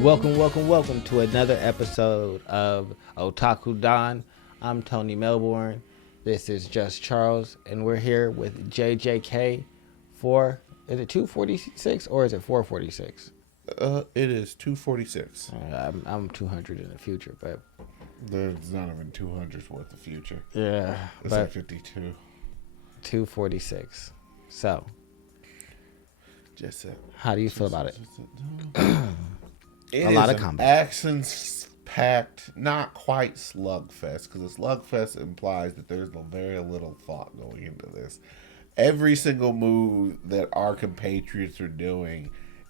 Welcome to another episode of Otaku Don. I'm Tony Melbourne. This is Just Charles, and we're here with JJK for, is it 246 or is it 446? It is 246. I'm 200 in the future, but There's not even 200's worth of future. yeah, It's but like 52. 246. So, Just how do you feel about it? It A is lot of an combat. action-packed, not quite slugfest, because a slugfest implies that there's very little thought going into this. Every single move that our compatriots are doing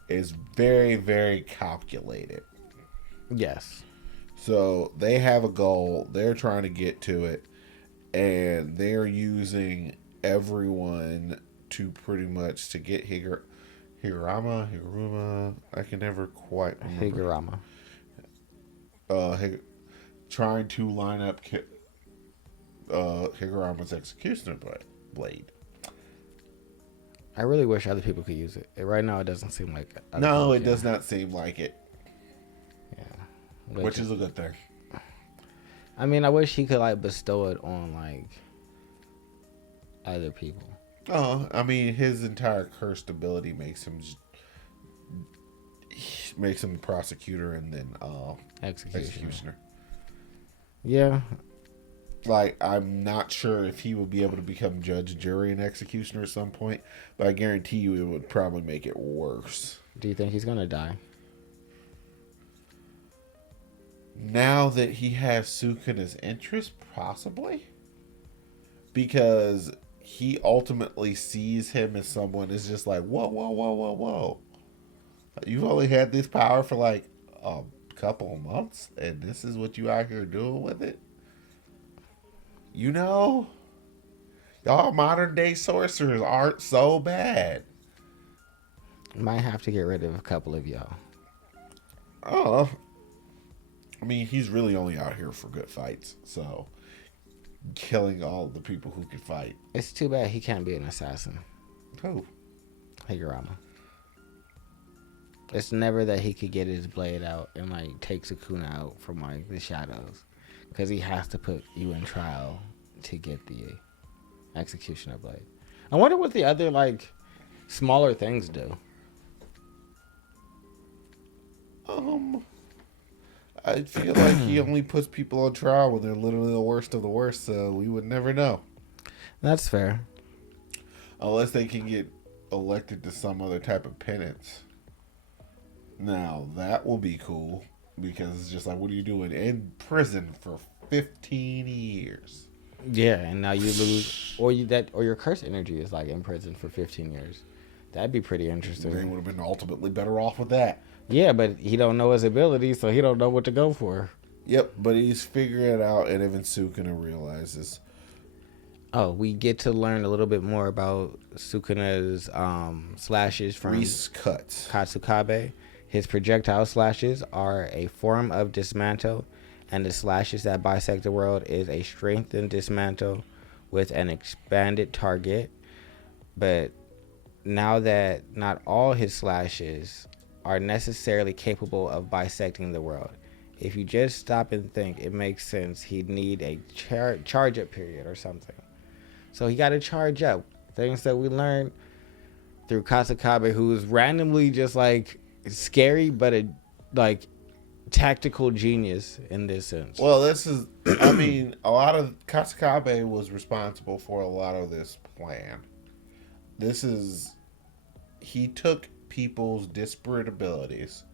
is very, very calculated. Yes. So they have a goal, they're trying to get to it, and they're using everyone to pretty much to get Higuruma, I can never quite remember. Higurama. Trying to line up Higurama's executioner blade. I really wish other people could use it. Right now, it doesn't seem like other No, people it can. does not seem like it, Yeah. which is a good thing. I mean, I wish he could like bestow it on like other people. Oh, I mean, his entire cursed ability makes him prosecutor and then executioner. Yeah, Like, I'm not sure if he would be able to become judge, jury, and executioner at some point, but I guarantee you it would probably make it worse. do you think he's gonna die? Now that he has Sukuna's interest, possibly. Because he ultimately sees him as someone is just like, whoa. You've only had this power for like a couple of months, and this is what you out here doing with it? You know? Y'all modern day sorcerers aren't so bad. Might have to get rid of a couple of y'all. Oh. I mean, he's really only out here for good fights, so killing all the people who can fight. It's too bad he can't be an assassin. Who? Higurama. It's never that he could get his blade out and like take Sukuna out from like the shadows, because he has to put you in trial to get the executioner blade. I wonder what the other like smaller things do. I feel like he only puts people on trial when they're literally the worst of the worst, so we would never know. That's fair. Unless they can get elected to some other type of penance. Now, that will be cool, because it's just like, what are you doing in prison for 15 years? Yeah, and now you lose, or your curse energy is like in prison for 15 years. That'd be pretty interesting. They would have been ultimately better off with that. Yeah, but he don't know his abilities, so he don't know what to go for. Yep, but he's figuring it out, and even Sukuna realizes. Oh, we get to learn a little bit more about Sukuna's slashes from Reese cuts. Katsukabe. His projectile slashes are a form of dismantle, and the slashes that bisect the world is a strengthened dismantle with an expanded target. But now that not all his slashes are necessarily capable of bisecting the world, if you just stop and think, it makes sense he'd need a charge up period or something. So he got to charge up. Things that we learned through Katsukabe, who's randomly just like scary, but a like tactical genius in this sense. Well, this is, I mean, a lot of Katsukabe was responsible for a lot of this plan. He took people's disparate abilities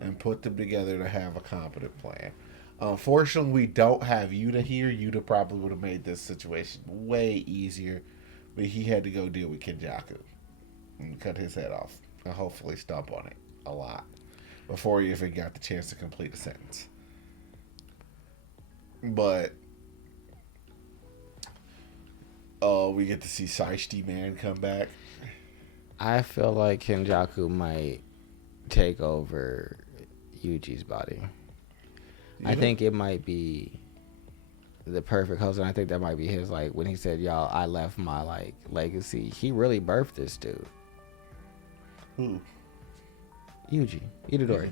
and put them together to have a competent plan. Unfortunately, we don't have Yuta here. Yuta probably would have made this situation way easier, but he had to go deal with Kenjaku and cut his head off and hopefully stomp on it a lot before he even got the chance to complete a sentence. But we get to see Saishiti Man come back. I feel like Kenjaku might take over Yuji's body. I think it might be the perfect host, and I think that might be his, like, when he said, y'all, I left my, like, legacy. He really birthed this dude. Who? Yuji Itadori.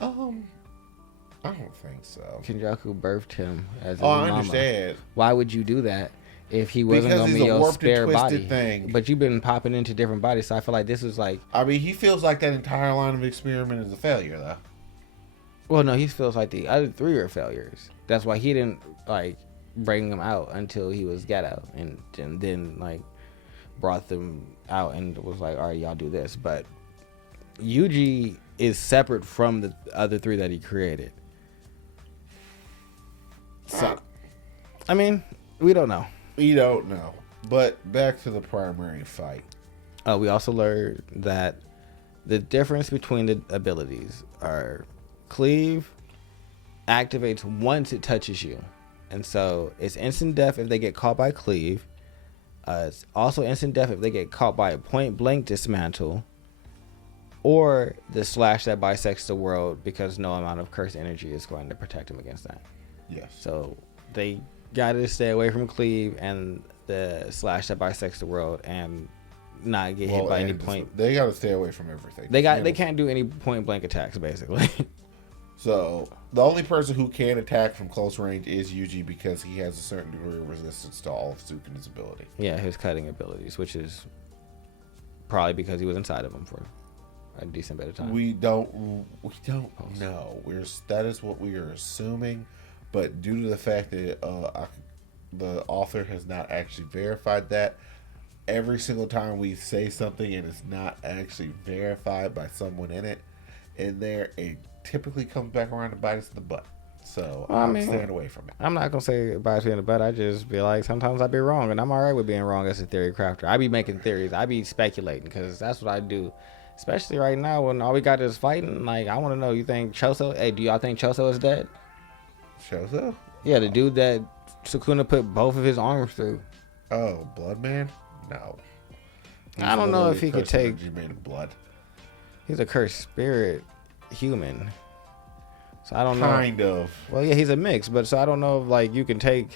I don't think so. Kenjaku birthed him as his Oh, I mama. understand. Why would you do that if he wasn't Because gonna he's be a your warped and spare twisted body? thing. But you've been popping into different bodies, so I feel like this is like. I mean, he feels like that entire line of experiment is a failure, though. Well, no, he feels like the other three are failures. That's why he didn't like bring them out until he was ghetto, and then like brought them out and was like, all right, y'all do this. But Yuji is separate from the other three that he created. So, I mean, we don't know. We don't know. But back to the primary fight. We also learned that the difference between the abilities are Cleave activates once it touches you. And so it's instant death if they get caught by Cleave. It's also instant death if they get caught by a point blank dismantle. Or the slash that bisects the world, because no amount of cursed energy is going to protect them against that. Yes. So they got to stay away from Cleave and the slash that bisects the world and not get hit by any point. They got to stay away from everything. They can't do any point blank attacks, basically. So the only person who can attack from close range is Yuji, because he has a certain degree of resistance to all of Sukuna's ability. Yeah, his cutting abilities, which is probably because he was inside of him for a decent bit of time. We don't know. That is what we are assuming, but due to the fact that the author has not actually verified that, every single time we say something and it's not actually verified by someone in there, it typically comes back around to bite us in the butt. So I'm staying away from it. I'm not gonna say it bites me in the butt. I just be like, sometimes I be wrong, and I'm all right with being wrong as a theory crafter. I be making theories. I be speculating, because that's what I do. Especially right now when all we got is fighting. Like, I want to know, you think Choso? Hey, do y'all think Choso is dead? Choso? Yeah, the dude that Sukuna put both of his arms through. Oh, Blood Man? No. I don't know if he could take. Made of blood. He's a cursed spirit human. So I don't know. Kind of. Well, yeah, he's a mix, but so I don't know if like you can take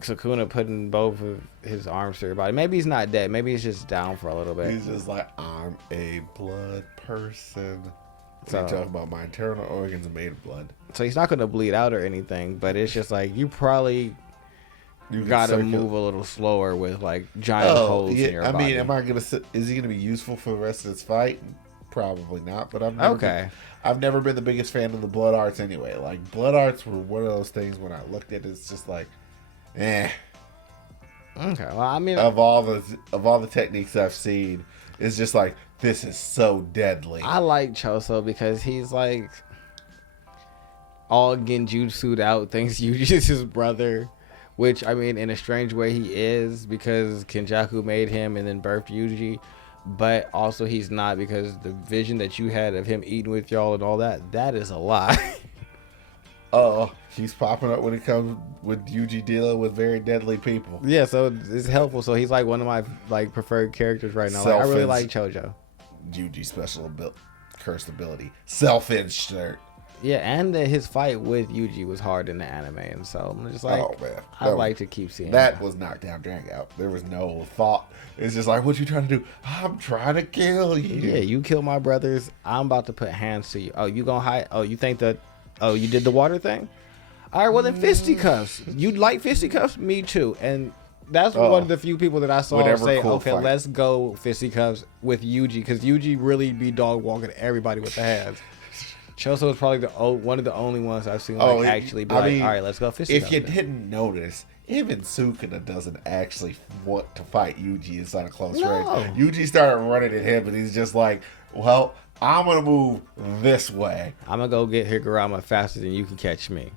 Sukuna putting both of his arms through your body. Maybe he's not dead. Maybe he's just down for a little bit. He's just like, I'm a blood person. So So- you talking about my internal organs are made of blood. So he's not going to bleed out or anything, but it's just like you probably You got to can move a little slower with like giant holes in your body. Is he gonna be useful for the rest of this fight? Probably not. But I've never been the biggest fan of the blood arts anyway. Like, blood arts were one of those things when I looked at it, it's just like, Okay. Well, I mean, of all the techniques I've seen, it's just like, this is so deadly. I like Choso because he's like all genjutsu'd out, thinks Yuji's his brother. Which, I mean, in a strange way, he is, because Kenjaku made him and then birthed Yuji. But also, he's not, because the vision that you had of him eating with y'all and all that is a lie. Oh, he's popping up when it comes with Yuji dealing with very deadly people. Yeah, so it's helpful. So he's like one of my like preferred characters right now. Like, I really like Chojo. Yuji special cursed ability. Self-insert. Yeah, and his fight with Yuji was hard in the anime, and so I'm just like, Oh, man. I like to keep seeing that. Was knockdown, drag out. There was no thought. It's just like, what you trying to do? I'm trying to kill you. Yeah, you kill my brothers. I'm about to put hands to you. Oh, you gonna hide? Oh, you think that? Oh, you did the water thing? All right, well then fisticuffs. You like fisticuffs? Me too. And that's one of the few people that I saw say, cool okay, fight. let's go fisticuffs with Yuji, because Yuji really be dog walking everybody with the hands. Choso is probably one of the only ones I've seen actually be all right, let's go fisticuffs. If you didn't notice, even Sukuna doesn't actually want to fight Yuji inside a close range. Yuji started running at him, and he's just like, well, I'm going to move this way. I'm going to go get Higurama faster than you can catch me.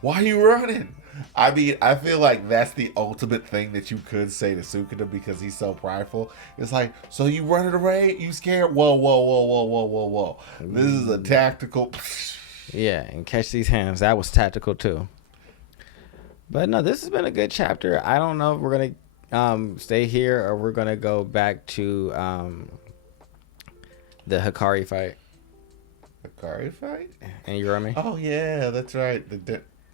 Why are you running? I mean, I feel like that's the ultimate thing that you could say to Sukuna, because he's so prideful. It's like, so you running away? You scared? Whoa. This is a tactical. Yeah, and catch these hands. That was tactical too. But no, this has been a good chapter. I don't know if we're going to stay here or we're going to go back to the Hikari fight. Hikari fight? And Urami? Oh, yeah, that's right.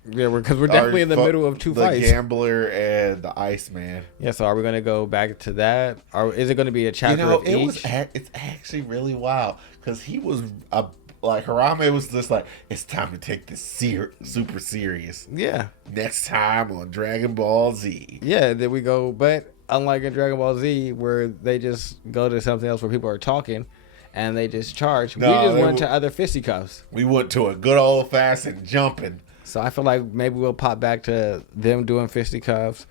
Yeah, because we're definitely in the middle of two fights. The gambler and the Iceman. Yeah, so are we going to go back to that? Or is it going to be a chapter of each? It's actually really wild, because he was a like Harame was just like, it's time to take this super serious. Yeah. Next time on Dragon Ball Z. Yeah, there we go. But unlike in Dragon Ball Z, where they just go to something else where people are talking and they just charge, we just went to other fisticuffs. We went to a good old fashioned jumping. So I feel like maybe we'll pop back to them doing fisticuffs.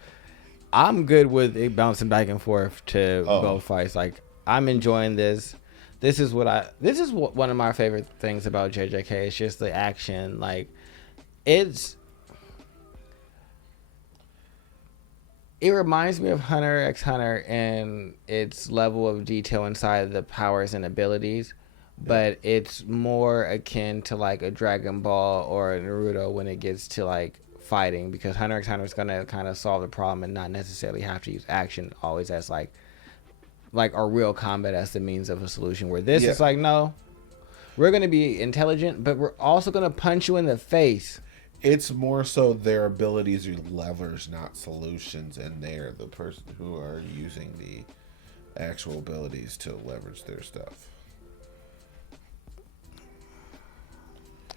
I'm good with it bouncing back and forth to both fights. Like, I'm enjoying this. This is one of my favorite things about JJK. It's just the action. Like, it reminds me of Hunter x Hunter in its level of detail inside the powers and abilities, but it's more akin to like a Dragon Ball or a Naruto when it gets to like fighting, because Hunter x Hunter is gonna kind of solve the problem and not necessarily have to use action always as like a real combat as the means of a solution. Where this is like, no, we're gonna be intelligent, but we're also gonna punch you in the face. It's more so their abilities are levers, not solutions, and they're the person who are using the actual abilities to leverage their stuff.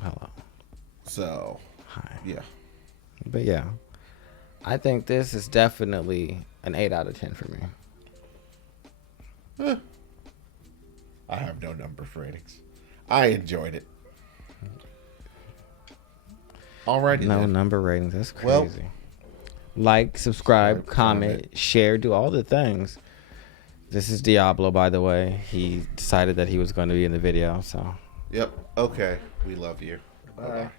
Hello. So, hi. Yeah. But yeah, I think this is definitely an 8 out of 10 for me. I have no number for ratings. I enjoyed it. Alrighty, no then. number ratings. That's crazy. Well, like, subscribe, comment, share, do all the things. This is Diablo, by the way. He decided that he was going to be in the video, so. Yep. Okay. We love you. Bye. Bye-bye.